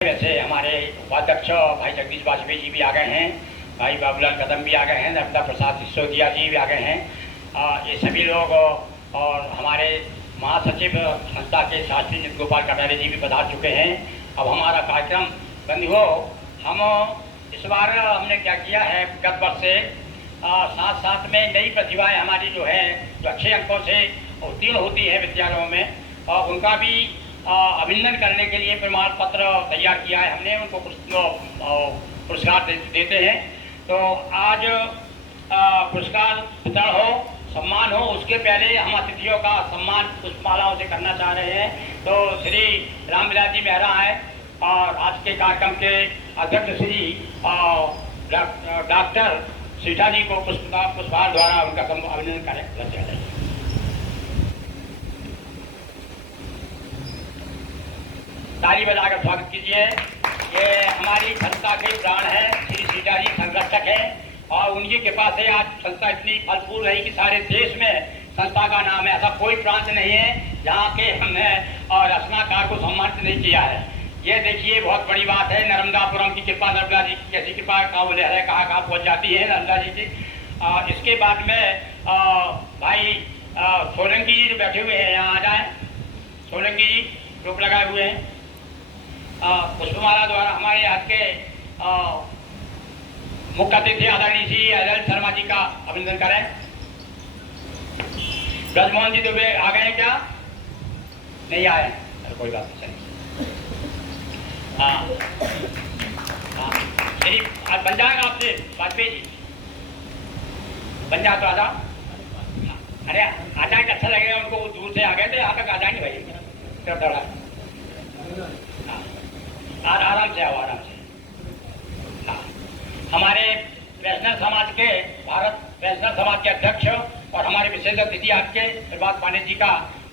वैसे हमारे उपाध्यक्ष भाई जगदीश वाजपेयी जी भी आ गए हैं, भाई बाबूलाल कदम भी आ गए हैं, नर्मदा प्रसाद सिसोदिया जी भी आ गए हैं। ये सभी लोग और हमारे महासचिव संस्था के शास्त्री नित्य गोपाल कटारे जी भी पधार चुके हैं। अब हमारा कार्यक्रम बंद हो। हम इस बार हमने क्या किया है, गत वर्ष से साथ साथ में नई प्रतिभाएं हमारी जो है, जो अच्छे अंकों से उत्तीर्ण होती है विद्यालयों में, उनका भी अभिनंदन करने के लिए प्रमाण पत्र तैयार किया है हमने। उनको पुरस्कार देते हैं। तो आज पुरस्कार वितरण हो, सम्मान हो, उसके पहले हम अतिथियों का सम्मान पुष्पमालाओं से करना चाह रहे हैं। तो श्री रामविलास जी मेहरा है और आज के कार्यक्रम के अध्यक्ष श्री डॉक्टर सीठा जी को पुष्पहार द्वारा उनका अभिनंदन करना चाह रहे हैं। ताली बजाकर स्वागत कीजिए। ये हमारी संस्था के प्राण है, श्री सीठा जी संरक्षक है और उनकी कृपा से आज संस्था इतनी फलफूल रही कि सारे देश में संस्था का नाम है। ऐसा कोई प्रांत नहीं है जहाँ के हमने और रचनाकार को सम्मानित नहीं किया है। ये देखिए बहुत बड़ी बात है। नर्मदापुरम की कृपा, नर्मदा जी की कैसी कृपा कहाँ पहुँच जाती है नर्मदा जी की। इसके बाद में भाई सोलंकी जी जो बैठे हुए हैं यहाँ आ जाए। सोलंकी जी टोप लगाए हुए हैं। पुष्पमाला द्वारा हमारे यहाँ के मुख्य अतिथि आदरणीय श्री अजय शर्मा जी का अभिनंदन करें। ब्रजमोहन जी दुबे आ गए क्या? नहीं आए? कोई बात नहीं। हाँ श्री बन जाएगा आपसे वाजपेयी जी, बन जा तो आजा। अरे आ जाए अच्छा लगेगा उनको, वो दूर से आ गए थे, यहाँ तक आ जाएंगे भाई। थोड़ा आराम से आओ, आराम से। हाँ, हमारे वैष्णव समाज के, भारत वैष्णव समाज के अध्यक्ष और हमारे विशेष अतिथि आपके प्रभात पांडे जी का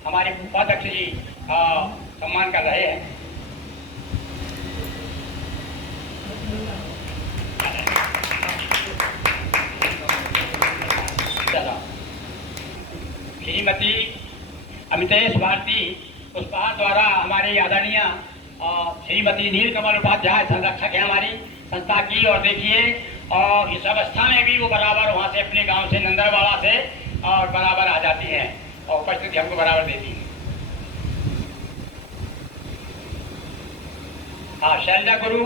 हमारे उपाध्यक्ष जी सम्मान कर रहे हैं। श्रीमती अमितेश भारती पुष्पहार द्वारा हमारी आदरणीय श्रीमती नीलकमल उपाध्याय संरक्षक है हमारी संस्था की। और देखिए और इस अवस्था में भी वो बराबर वहाँ से अपने गांव से नंदरवाड़ा से और बराबर आ जाती हैं और उपस्थिति हमको बराबर देती है। हाँ, शैलजा गुरु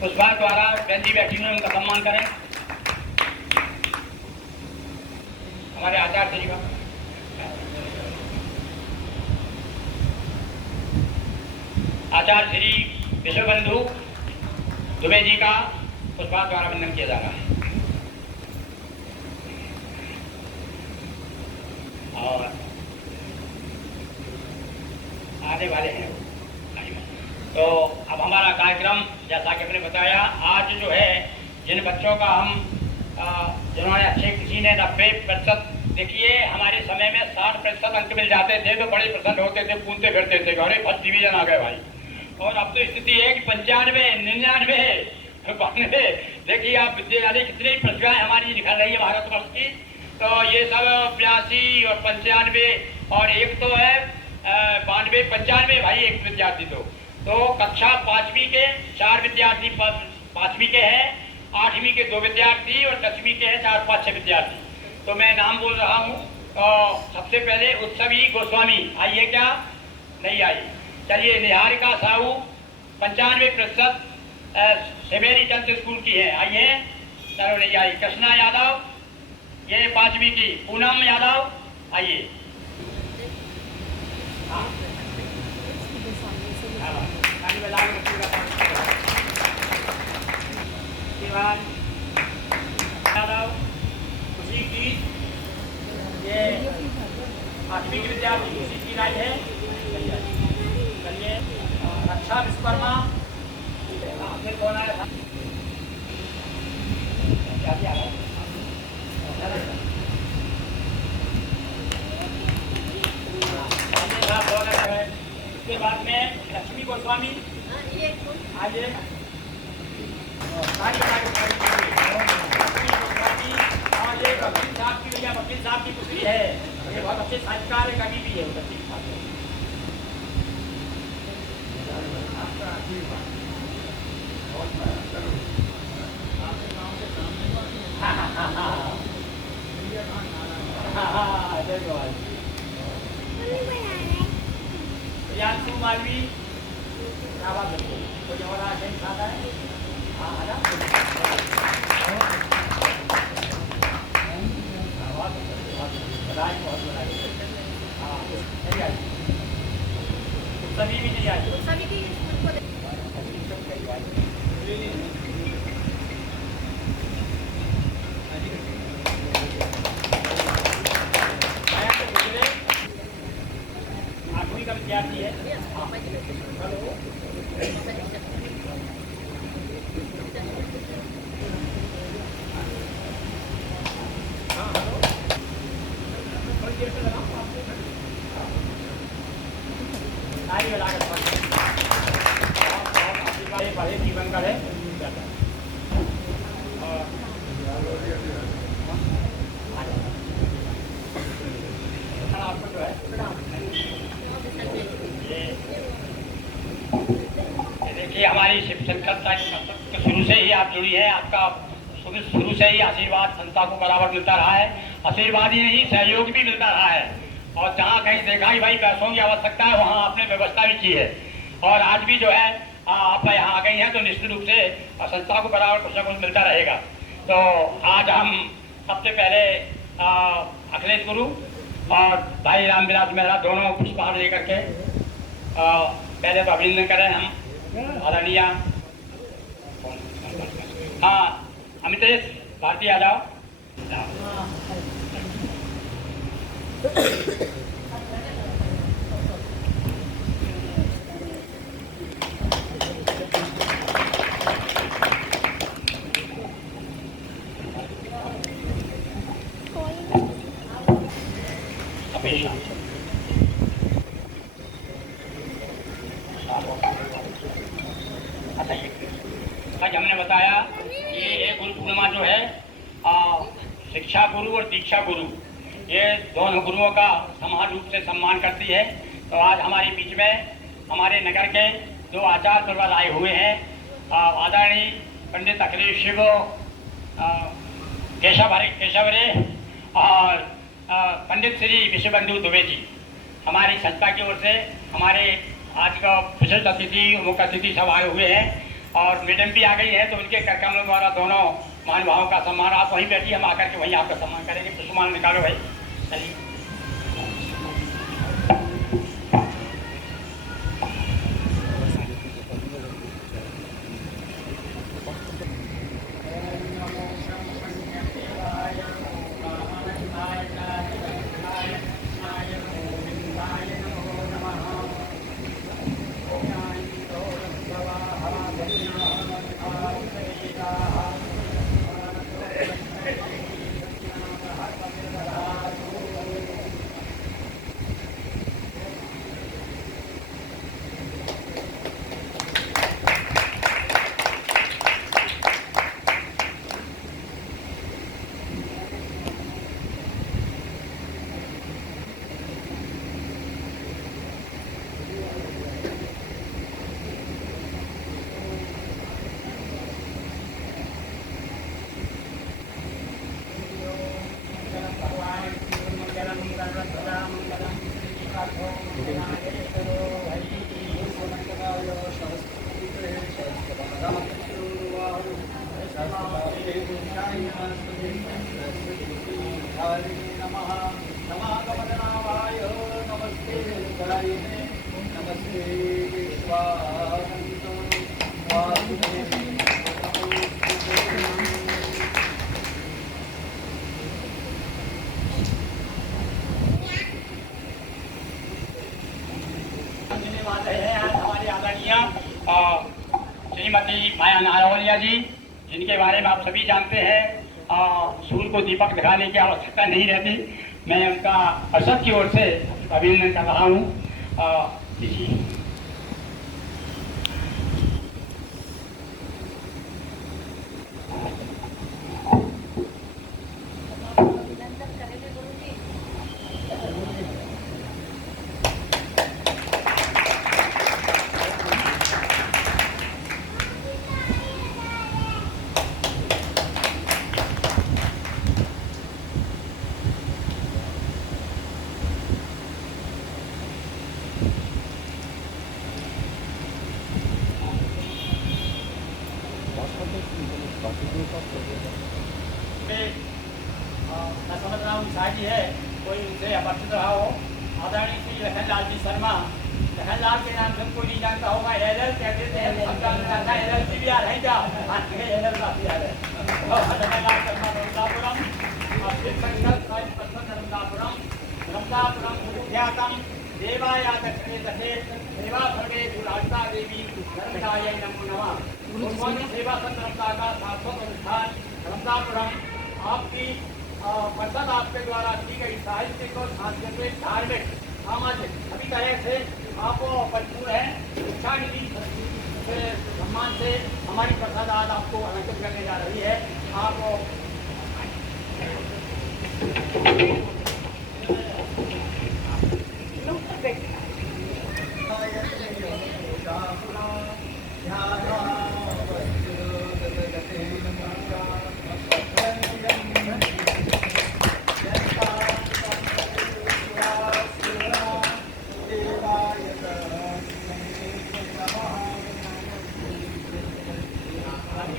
पुष्पहार द्वारा बहन जी बैठी हुई, उनका सम्मान करें। हमारे आचार्य जी का आचार्य श्री विश्वबंधु दुबे जी का पुष्पहार द्वारा वंदन किया जा रहा है। और आने वाले हैं। तो अब हमारा कार्यक्रम जैसा कि हमने बताया, आज जो है जिन बच्चों का हम जिन्होंने अच्छे, किसी ने 90%, देखिए हमारे समय में 60% अंक मिल जाते थे तो बड़े प्रसन्न होते थे, पूछते फिरते थे अरे फर्स्ट डिवीजन आ गए भाई। और अब तो स्थिति है कि 95, 99, 92। देखिए आप विद्यालय कितनी प्रतिभाएं हमारी निकल रही है भारतवर्ष की। तो ये सब 82 और 95 और एक तो है 92, 95 भाई एक विद्यार्थी। तो कक्षा 5वीं के 4 विद्यार्थी 5वीं के हैं, 8वीं के 2 विद्यार्थी और 10वीं के हैं 4, 5, 6 विद्यार्थी। तो मैं नाम बोल रहा हूँ। तो सबसे पहले उत्सवी गोस्वामी आइए क्या? नहीं आई? चलिए निहारिका साहू 95% सेवेरी चंद स्कूल की है, आइए। चलो नहीं आई। कृष्णा यादव ये 5वीं की। पूनम यादव आइए। यादव खुशी की ये 8वीं की विद्यार्थी खुशी की राय है। चलिए रक्षा विश्वकर्मा फिर कौन आया था? उसके बाद में लक्ष्मी गोस्वामी आइए। और ये वकील साहब की भैया, वकील साहब की पुत्री है, ये बहुत अच्छे साहित्यकार है, कवि भी है। क्या बात है, कोई और कहीं खाता है? हाँ है ना, बधाई, बहुत बधाई। हाँ नहीं आई, सभी भी नहीं आई, सभी की आठवीं का विद्यार्थी है। बड़े जीवन का है। आपको जो है ये देखिए, हमारी शिव संकल्प शुरू से ही आप जुड़ी है। आपका शुरू से ही आशीर्वाद संस्था को बराबर मिलता रहा है। आशीर्वाद ही नहीं, सहयोग भी मिलता रहा है। और जहाँ कहीं देखा ही भाई पैसों की आवश्यकता है, वहाँ आपने व्यवस्था भी की है। और आज भी जो है आप यहाँ आ गई हैं, तो निश्चित रूप से संस्था को बराबर कुछ न कुछ मिलता रहेगा। तो आज हम सबसे पहले अखिलेश गुरु और भाई रामविलास मेहरा दोनों पुष्पहार लेकर के पहले तो अभिनंदन करें हम आदरणीय। हाँ अमितेश भारती आ जाओ। आज हमने बताया कि ये गुरु पूर्णिमा जो है शिक्षा गुरु और दीक्षा गुरु, ये दोनों गुरुओं का समान रूप से सम्मान करती है। तो आज हमारे बीच में हमारे नगर के दो आचार्य प्रवर आए हुए हैं, आदरणीय पंडित अखिलेश शिव केशवरे और पंडित श्री विश्वबंधु दुबे जी। हमारी संस्था की ओर से हमारे आज का विशिष्ट अतिथि मुख्य अतिथि सब आए हुए हैं और मैडम भी आ गई है। तो उनके कार्यक्रम द्वारा दोनों महानुभावों का सम्मान, आप वहीं बैठिए, हम आकर के वहीं आपका सम्मान करेंगे। पुष्पमाल निकालो भाई, चलिए। हमारी आदरणीय श्रीमती माया नारवलिया जी, जिनके बारे में आप सभी जानते हैं, सूर्य को दीपक दिखाने की आवश्यकता नहीं रहती। मैं उनका अर्षद की ओर से अभिनंदन कर रहा हूँ। मैं समझ रहा हूँ शायद ही है कोई उनसे अपरिचित रहा हो। आदरणीय श्री लखनलाल जी शर्मा, लखनलाल के नाम से कोई नहीं जानता होगा। एलएल कहते थे, सब जानना चाहता है एलएल भी आ रहे हैं क्या? एलएल काफी आ रहे हैं। लखनलाल शर्मा रमदापुरम, रमदापुरम रमदापुरम ख्यातम देवाया दक्षिणे दशे सेवा सर्वे दुराष्टा देवी धर्मदाय नमो नमः। भगवान सेवा संरमदा का सार्थक अनुष्ठान रमदापुरम आपकी परिषद आपके द्वारा की गई साहित्यिक और सांस्कृतिक धार्मिक सामाजिक सभी तरह से आपको परिपूर्ण है। शिक्षा निधि से सम्मान से हमारी परिषद आज आपको अलंकृत करने जा रही है। आप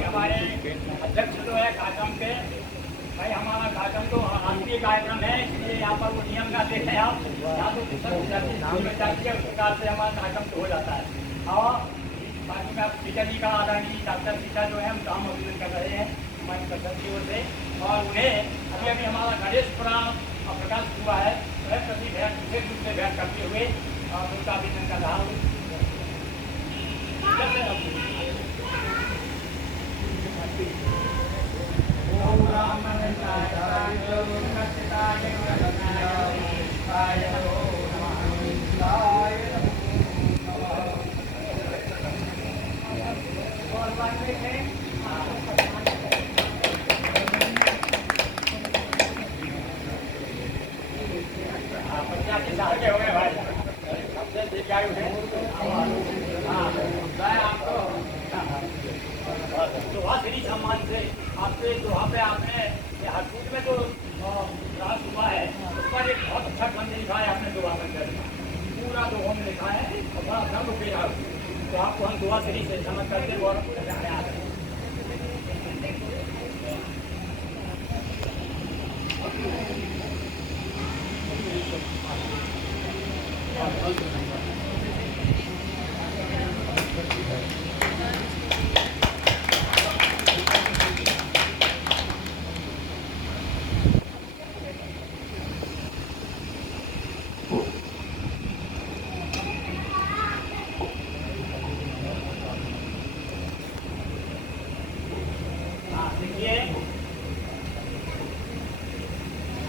हमारे अध्यक्ष जो है कार्यक्रम के भाई, हमारा कार्यक्रम तो राष्ट्रीय कार्यक्रम है, इसलिए यहाँ पर वो नियम का देखें आप, यहाँ तो स्कूल में जाती है, उस प्रकार से हमारा कार्यक्रम तो हो जाता है। और बाकी का टीचर जी का आदरणीय डॉक्टर टीचर जो है हम काम अभिनंदन कर रहे हैं हमारी परिषद की ओर से। और उन्हें अभी अभी हमारा गणेश पुराण प्रकाश हुआ है, वह प्रति भेंट विशेष रूप से भेंट करते हुए उनका अभिनंदन कर रहा हूँ। सम्मान से आपके दोहा पे आपने हरसूद में जो रास हुआ है उस पर एक बहुत अच्छा ढंग लिखा है आपने दुआ मंदिर पूरा दोहों में लिखा है और बड़ा ढंग रुपया। तो आपको हम दुआ श्री से समझ करके और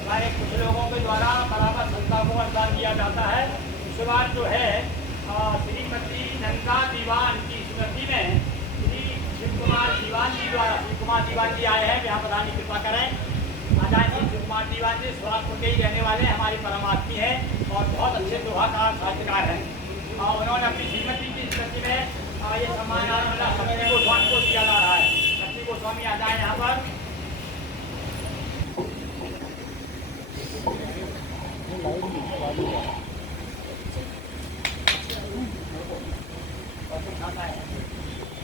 हमारे कुछ लोगों के द्वारा बराबर संस्था को अनुदान दिया जाता है। इस बार जो है श्रीमती नंदा दीवान की स्मृति में श्री शिव कुमार दीवान जी द्वारा, शिव कुमार दीवान जी आए हैं, यहाँ प्रधान की कृपा करें। आचार्य शिव कुमार दीवान जी सोहागपुर के ही रहने वाले हमारी परम आत्मी है और बहुत अच्छे दोहाकार साहित्यकार हैं। उन्होंने अपनी श्रीमती की स्मृति में ये सम्मान शक्ति गोस्वामी को दिया जा रहा है। शक्ति गोस्वामी आ जाए यहाँ पर।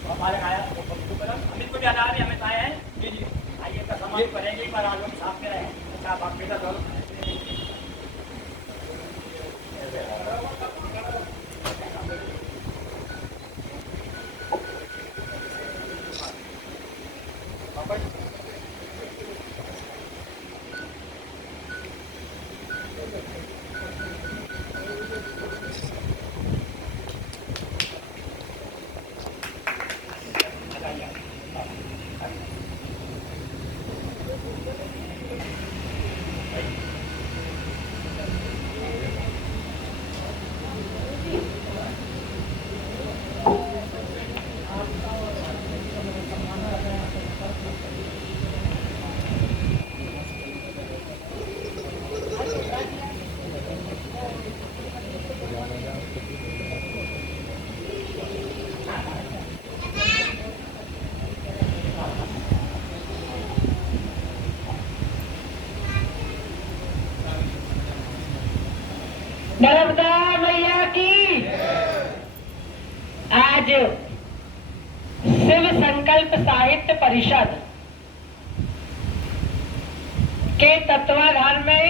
हमारे आया अमित को भी आधार भी हमें आए हैं, आइए का सम्मान करेंगे पर आज हम साथ में रहें। अच्छा आप बेटा करो शिव संकल्प साहित्य परिषद के तत्वाधान में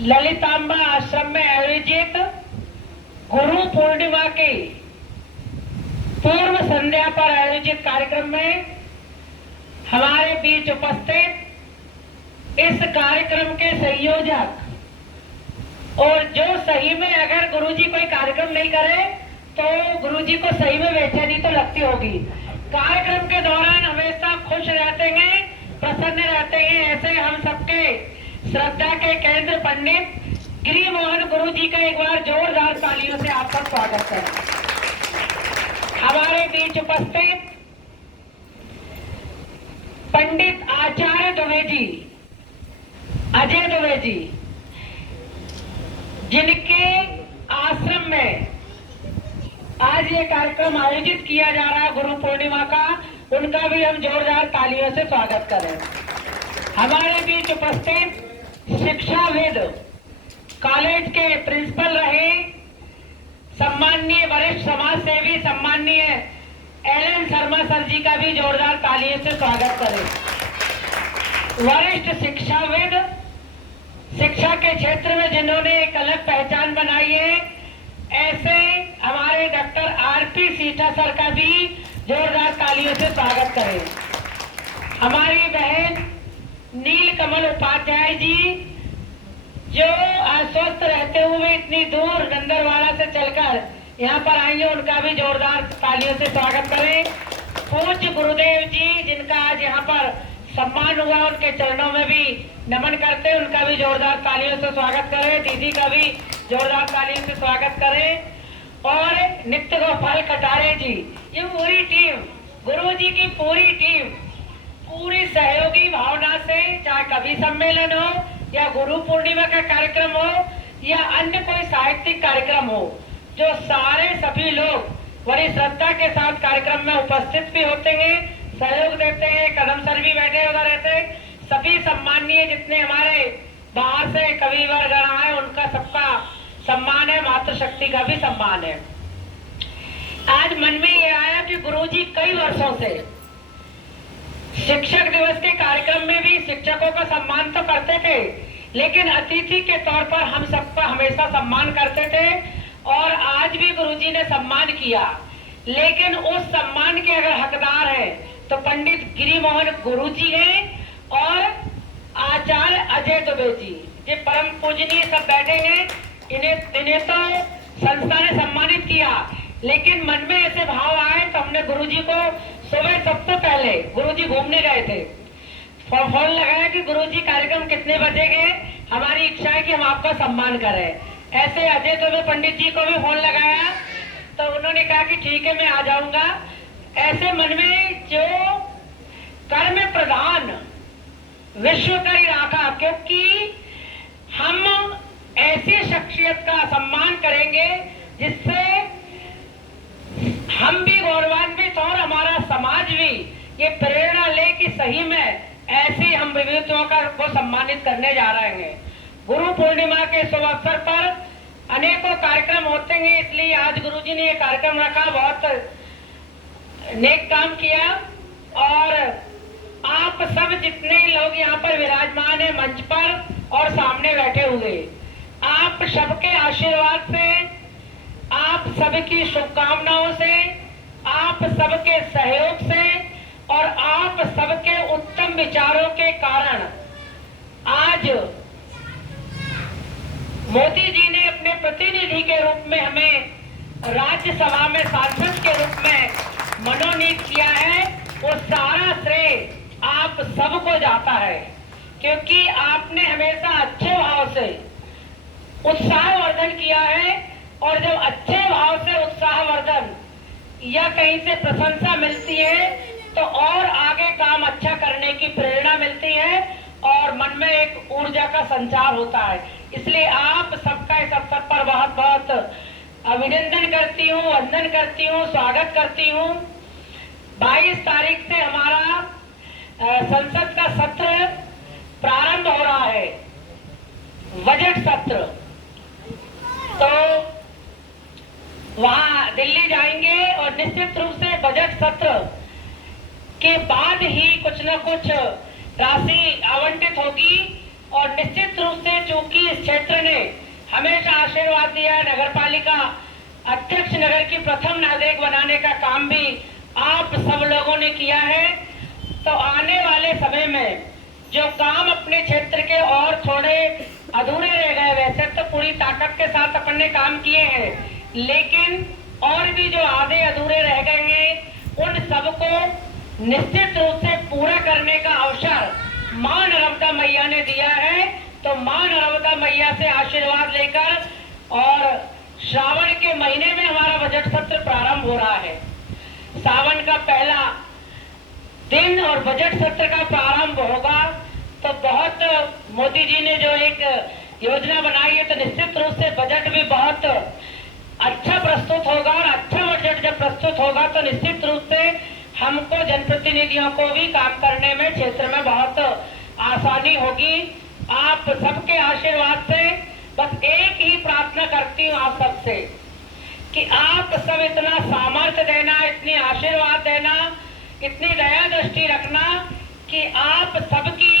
ललितांबा आश्रम में आयोजित गुरु पूर्णिमा की पूर्व संध्या पर आयोजित कार्यक्रम में हमारे बीच उपस्थित इस कार्यक्रम के संयोजक और जो सही में अगर गुरुजी कोई कार्यक्रम नहीं करे तो गुरुजी को सही में बेचैनी तो लगती होगी। कार्यक्रम के दौरान हमेशा खुश रहते हैं, प्रसन्न रहते हैं। ऐसे हम सबके श्रद्धा के केंद्र पंडित गिरी मोहन गुरुजी का एक बार जोरदार तालियों से आपका स्वागत करें। हमारे बीच उपस्थित पंडित आचार्य दुबे जी, अजय दुबे जी, जिनके आश्रम में आज ये कार्यक्रम आयोजित किया जा रहा है गुरु पूर्णिमा का, उनका भी हम जोरदार तालियों से स्वागत करें। हमारे बीच उपस्थित शिक्षाविद, कॉलेज के प्रिंसिपल रहे, सम्माननीय वरिष्ठ समाज सेवी सम्माननीय एल शर्मा सर जी का भी जोरदार तालियों से स्वागत करें। वरिष्ठ शिक्षाविद, शिक्षा के क्षेत्र में जिन्होंने एक अलग पहचान बनाई है, ऐसे हमारे डॉक्टर आरपी सीठा सर का भी जोरदार तालियों से स्वागत करें। हमारी बहन नीलकमल उपाध्याय जी, जो अस्वस्थ रहते हुए इतनी दूर गंदरवाड़ा से चलकर यहाँ पर आई है, उनका भी जोरदार तालियों से स्वागत करें। पूज्य गुरुदेव जी, जिनका आज यहाँ पर सम्मान हुआ, उनके चरणों में भी नमन करते हैं, उनका भी जोरदार तालियों से स्वागत करें। दीदी का भी जोरदार तालियों से स्वागत करें। और नित्य गोपाल कटारे जी, ये पूरी टीम, गुरुजी की पूरी टीम पूरी सहयोगी भावना से, चाहे कवि सम्मेलन हो या गुरु पूर्णिमा का कार्यक्रम हो या अन्य कोई साहित्यिक कार्यक्रम हो, जो सारे सभी लोग बड़ी श्रद्धा के साथ कार्यक्रम में उपस्थित भी होते हैं, सहयोग देते हैं। कदम सर भी बैठे उधर रहते, सभी सम्माननीय जितने हमारे बाहर से कविवर गण आए, उनका सबका सम्मान है, मातृशक्ति का भी सम्मान है। आज मन में ये आया कि गुरुजी कई वर्षों से शिक्षक दिवस के कार्यक्रम में भी शिक्षकों का सम्मान तो करते थे, लेकिन अतिथि के तौर पर हम सबका हमेशा सम्मान करते थे और आज भी गुरुजी ने सम्मान किया। लेकिन उस सम्मान के अगर हकदार है तो पंडित गिरी मोहन गुरुजी हैं और आचार्य अजय दुबे जी, ये परम पूजनीय सब बैठे हैं। इन्हें तो संस्था ने सम्मानित किया, लेकिन मन में ऐसे भाव आए तो हमने गुरुजी को सुबह सबसे पहले, गुरुजी घूमने गए थे, फोन लगाया कि गुरुजी कार्यक्रम कितने बजे गए, हमारी इच्छा है कि हम आपका सम्मान करें। ऐसे अजय दुबे पंडित जी को भी फोन लगाया तो उन्होंने कहा कि ठीक है, मैं आ जाऊंगा। ऐसे मन में जो कर्म प्रधान विश्व का ही राखा, क्योंकि हम ऐसी शख्सियत का सम्मान करेंगे जिससे हम भी गौरवान्वित और हमारा समाज भी ये प्रेरणा ले कि सही में ऐसे हम विभूतियों को सम्मानित करने जा रहे हैं। गुरु पूर्णिमा के शुभ अवसर पर अनेकों कार्यक्रम होते हैं, इसलिए आज गुरुजी ने ये कार्यक्रम रखा, बहुत नेक काम किया। और आप सब जितने लोग यहाँ पर विराजमान है मंच पर और सामने बैठे हुए, आप सबके आशीर्वाद से, आप सबकी शुभकामनाओं से, आप सबके सहयोग से और आप सबके उत्तम विचारों के कारण आज मोदी जी ने अपने प्रतिनिधि के रूप में हमें राज्यसभा में सांसद के रूप में मनोनीत किया है। वो सारा श्रेय आप सबको जाता है, क्योंकि आपने हमेशा अच्छे भाव से उत्साहवर्धन किया है। और जब अच्छे भाव से उत्साहवर्धन या कहीं से प्रशंसा मिलती है तो और आगे काम अच्छा करने की प्रेरणा मिलती है और मन में एक ऊर्जा का संचार होता है। इसलिए आप सबका इस अवसर पर बहुत बहुत अभिनंदन करती हूँ, वंदन करती हूँ, स्वागत करती हूँ। 22 तारीख से हमारा संसद का सत्र प्रारंभ हो रहा है, बजट सत्र। तो वहाँ दिल्ली जाएंगे और निश्चित रूप से बजट सत्र के बाद ही कुछ न कुछ राशि आवंटित होगी। और निश्चित रूप से चूंकि इस क्षेत्र ने हमेशा आशीर्वाद दिया है, नगर पालिका अध्यक्ष नगर की प्रथम नागरिक बनाने का काम भी आप सब लोगों ने किया है, तो आने वाले समय में जो काम अपने क्षेत्र के और थोड़े अधूरे रह गए, वैसे तो पूरी ताकत के साथ अपन ने काम किए हैं, लेकिन और भी जो आधे अधूरे रह गए हैं उन सबको निश्चित रूप से पूरा करने का अवसर मां नर्मदा मैया ने दिया है। तो मां नर्मदा मैया से आशीर्वाद लेकर और श्रावण के महीने में हमारा बजट सत्र प्रारंभ हो रहा है। सावन का पहला दिन और बजट सत्र का प्रारंभ होगा, तो बहुत मोदी जी ने जो एक योजना बनाई है, तो निश्चित रूप से बजट भी बहुत अच्छा प्रस्तुत होगा। और अच्छा बजट जब प्रस्तुत होगा तो निश्चित रूप से हमको जनप्रतिनिधियों को भी काम करने में क्षेत्र में बहुत आसानी होगी। आप सबके आशीर्वाद से बस एक ही प्रार्थना करती हूँ आप सबसे कि आप सब इतना सामर्थ्य देना, इतनी आशीर्वाद देना, इतनी दया दृष्टि रखना कि आप सबकी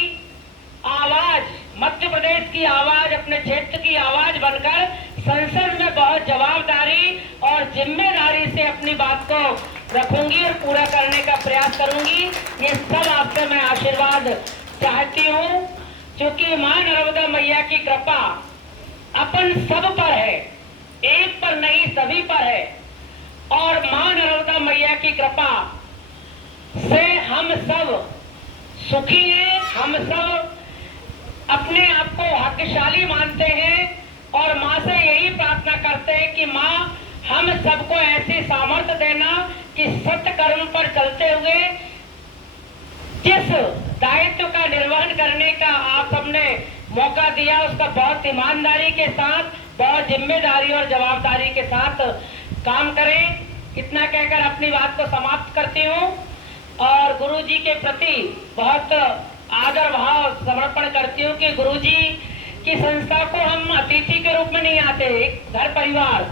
आवाज, मध्य प्रदेश की आवाज, अपने क्षेत्र की आवाज बनकर संसद में बहुत जवाबदारी और जिम्मेदारी से अपनी बात को रखूंगी और पूरा करने का प्रयास करूंगी। ये सब आपसे मैं आशीर्वाद चाहती हूँ, क्योंकि मां नर्मदा मैया की कृपा अपन सब पर है, एक पर नहीं सभी पर है। और मां नर्मदा मैया की कृपा से हम सब सुखी हैं, हम सब अपने आप को भाग्यशाली मानते हैं और मां से यही प्रार्थना करते हैं कि मां हम सबको ऐसी सामर्थ्य देना कि सत्य कर्म पर चलते हुए जिस दायित्व का निर्वहन करने का आप सबने मौका दिया, उसका बहुत ईमानदारी के साथ, बहुत जिम्मेदारी और जवाबदारी के साथ काम करें। इतना कहकर अपनी बात को समाप्त करती हूँ और गुरु जी के प्रति बहुत आदर भाव समर्पण करती हूँ कि गुरु जी की संस्था को हम अतिथि के रूप में नहीं आते, एक घर परिवार,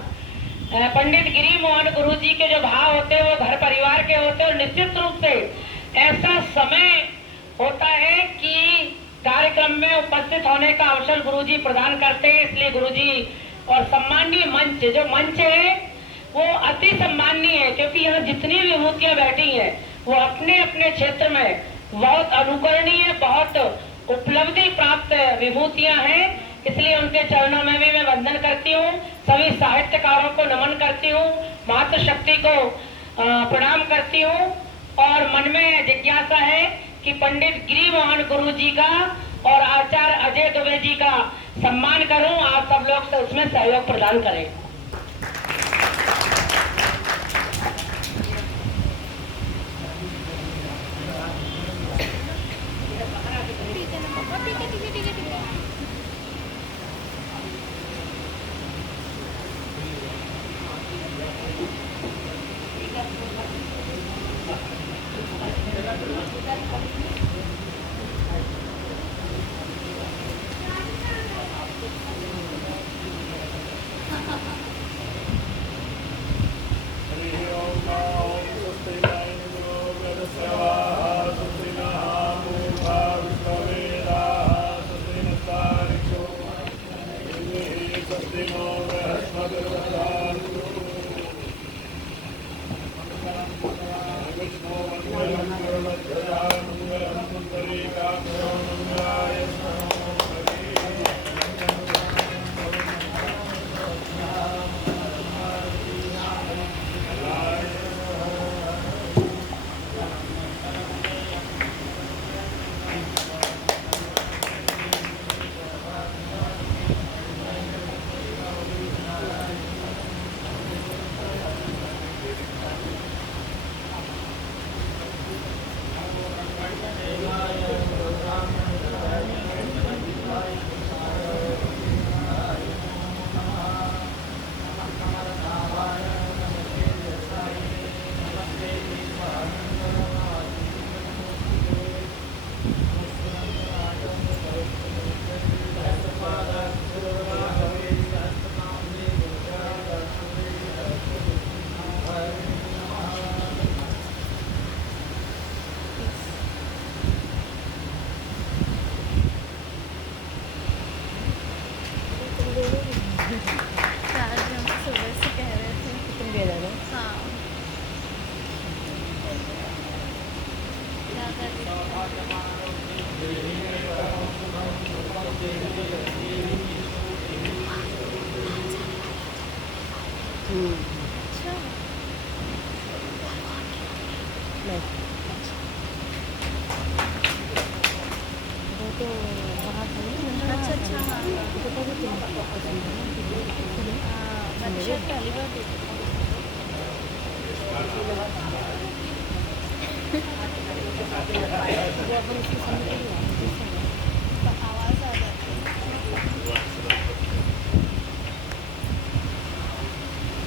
पंडित गिरी मोहन गुरु जी के जो भाव होते हैं वो घर परिवार के होते हैं। और निश्चित रूप से ऐसा समय होता है कि कार्यक्रम में उपस्थित होने का अवसर गुरुजी प्रदान करते हैं, इसलिए गुरुजी और सम्माननीय मंच, जो मंच है वो अति सम्माननीय है, क्योंकि यहाँ जितनी विभूतियां बैठी हैं वो अपने अपने क्षेत्र में बहुत अनुकरणीय, बहुत उपलब्धि प्राप्त विभूतियां हैं। इसलिए उनके चरणों में भी मैं वंदन करती हूँ, सभी साहित्यकारों को नमन करती हूँ, मातृशक्ति को प्रणाम करती हूँ और मन में जिज्ञासा है कि पंडित गिरी मोहन गुरु जी का और आचार्य अजय दुबे जी का सम्मान करूं। आप सब लोग से उसमें सहयोग प्रदान करें। Namo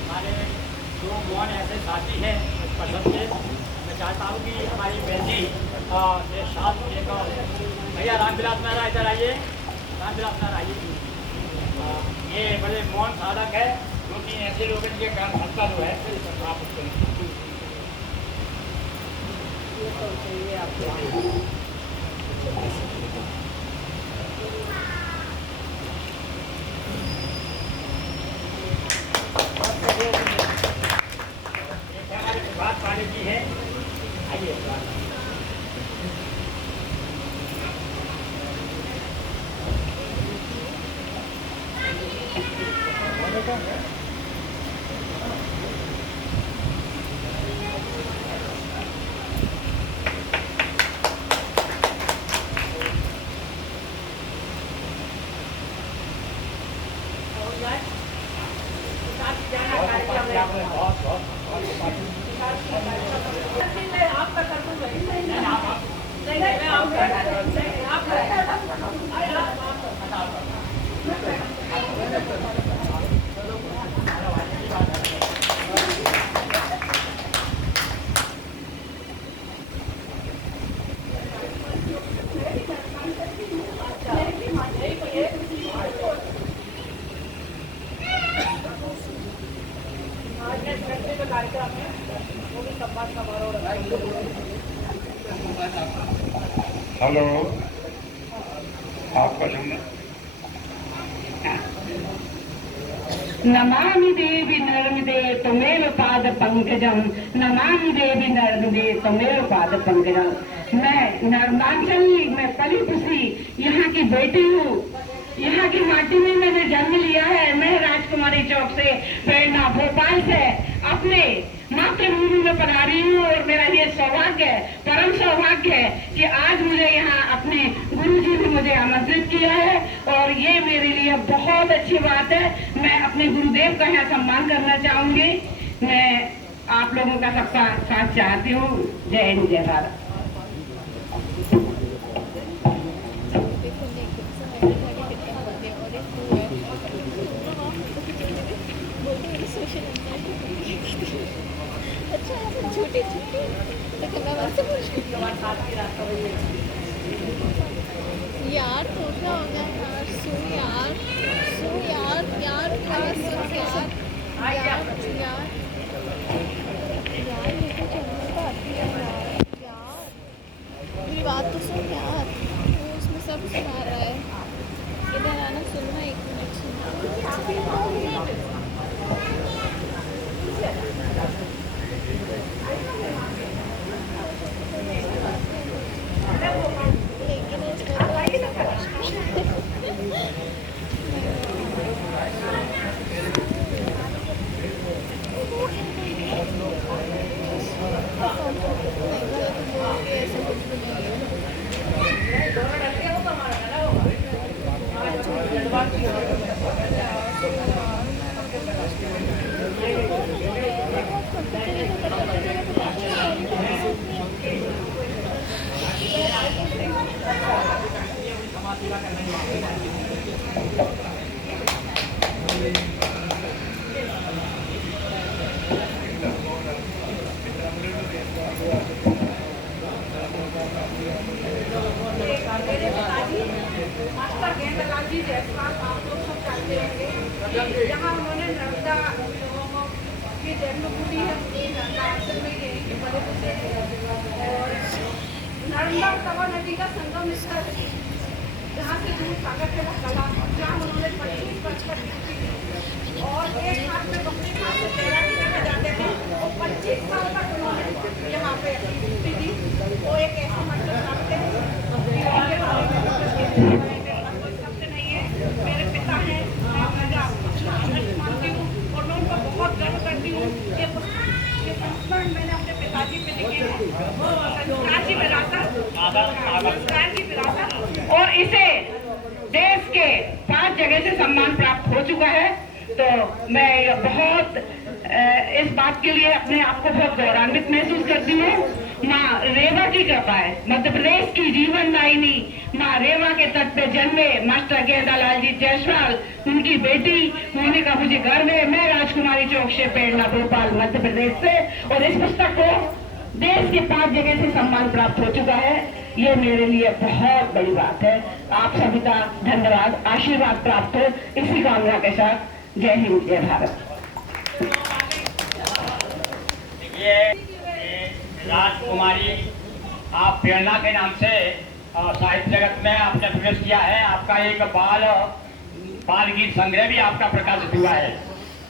हमारे जो मोहन ऐसे साथी हैं इस पसंद के, मैं चाहता हूँ कि हमारी बहन जी ये साथ एक भैया रामविलास मेहरा इधर आइए, रामविलास मेहरा आइए। ये बड़े मौन साधक है, क्योंकि ऐसे लोग इनके कारण संस्था जो है आप उसको हमारे प्रभात पांडे जी है, आइए। हेलो, आपका नंबर? नमामि देवी नर्मदे त्वमेव पाद पंकजम, नमामि देवी नर्मदे त्वमेव पाद पंकजम। मैं नर्मांचल में पली बसी यहाँ की बेटी हूँ। यहाँ की माटी में मैंने जन्म लिया है। मैं राजकुमारी चौक से, प्रेरणा भोपाल से अपने मातृभूमि में पधारी हूँ और मेरा ये सौभाग्य है, परम सौभाग्य है कि आज मुझे यहाँ अपने गुरुजी ने मुझे आमंत्रित किया है और ये मेरे लिए बहुत अच्छी बात है। मैं अपने गुरुदेव का यहाँ सम्मान करना चाहूंगी। मैं आप लोगों का सबका साथ चाहती हूँ। जय हिंद, जय भारत। छोटे छोटे यार छोटा हो गया यार, सो यार, सो यार, यार यार सो यार, यार यार यार ये तो चलने का आती है यार, यार मेरी बात तो सुन यार, वो उसमें सब सुना रहा है। इधर आना, सुनना, एक मिनट सुनना। यहाँ उन्होंने नर्मदा की जन्मभूमि है, और नर्मदा तवा नदी का संगम स्थल है, जहाँ से दूध सागर के कला, जहाँ उन्होंने 25 वर्ष का और एक हाथ में अपने हाथ से तैराकी करने जाते थे और 25 साल तक उन्होंने यहाँ पे दी। वो एक ऐसा मतलब संस्कार की विरासत संस्कार की विरासत और इसे देश के 5 जगह से सम्मान प्राप्त हो चुका है। तो मैं बहुत इस बात के लिए अपने आप को बहुत गौरवान्वित महसूस करती हूँ। माँ रेवा की कृपा है। मध्य प्रदेश की जीवन दायिनी माँ रेवा के तट पे जन्मे मास्टर गेंदालाल जी जायसवाल, उनकी बेटी होने का मुझे गर्व है। मैं राजकुमारी चौक से प्रेरणा भोपाल मध्य प्रदेश से, और इस पुस्तक को देश के 5 जगह से सम्मान प्राप्त हो चुका है। ये मेरे लिए बहुत बड़ी बात है। आप सभी का धन्यवाद, आशीर्वाद प्राप्त हो इसी कामना के साथ। जय हिंद, जय भारत। ये राजकुमारी आप प्रेरणा के नाम से साहित्य जगत में आपने प्रवेश किया है। आपका एक बाल गीत संग्रह भी आपका प्रकाशित हुआ है।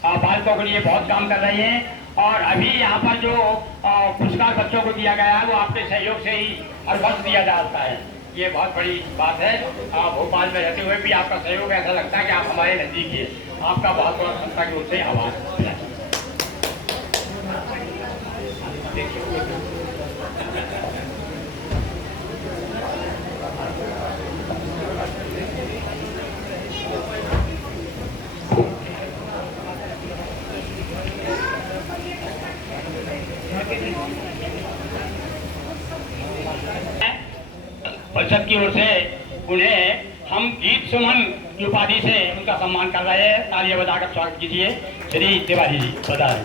बालकों के लिए बहुत काम कर रही हैं, और अभी यहाँ पर जो पुरस्कार बच्चों को दिया गया है वो आपके सहयोग से ही हर वर्ष दिया जाता है। ये बहुत बड़ी बात है। भोपाल में रहते हुए भी आपका सहयोग ऐसा लगता है कि आप हमारे नजदीक है। आपका बहुत बहुत संस्था की ओर से आभार। परिषद की ओर से उन्हें हम गीत सुमन की उपाधि से उनका सम्मान कर रहे हैं। तालियां बजाकर स्वागत कीजिए श्री तिवारी जी। बधाई।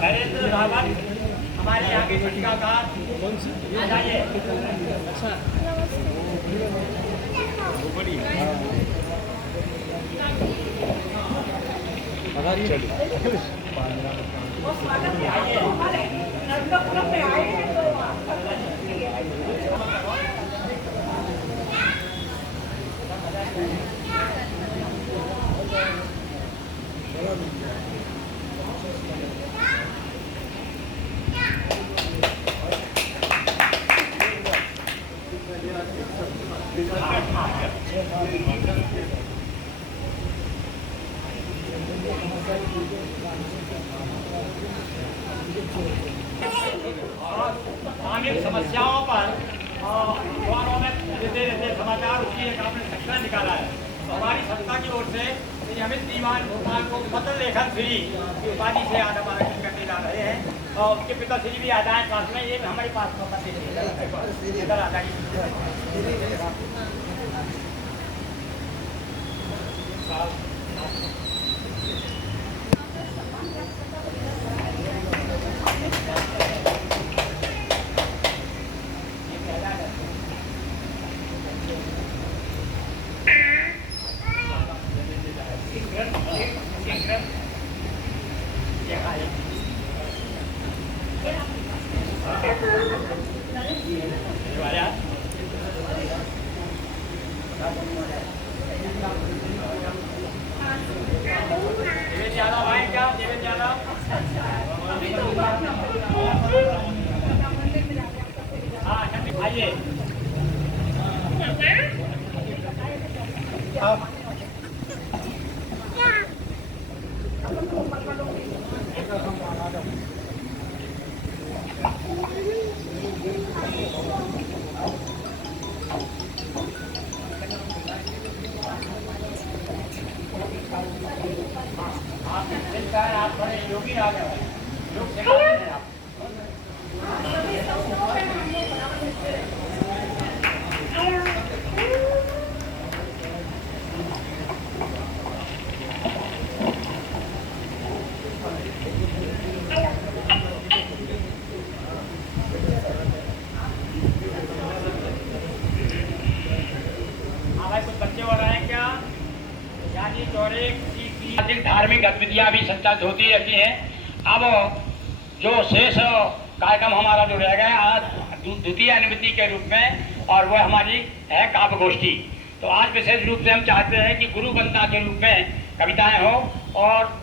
नरेंद्र रावत हमारे यहाँ के पत्रिकाकार आ जाइए। सामयिक समस्याओं पर अखबारों में देते रहते समाचार, उसकी एक आपने सेक्शन निकाला है। तो हमारी संस्था की ओर से श्री अमित दीवान भोपाल को पत्र लेखन श्री की उपाधि से आदमन करने जा रहे हैं, और उनके पिता श्री भी आ जाए पास में। ये हमारे पास इधर आ जाइए। आइए। आप बड़े योगी आ गए, योग सिखाते हैं आप। हमारे कुछ बच्चे हो रहे हैं क्या, यानी दौरे की धार्मिक गतिविधियाँ भी संचालित होती रहती हैं। अब जो शेष कार्यक्रम हमारा जो रह गया आज द्वितीय अनुमति के रूप में, और वह हमारी है काव्य गोष्ठी। तो आज विशेष रूप से हम चाहते हैं कि गुरु वंदना के रूप में कविताएं हो और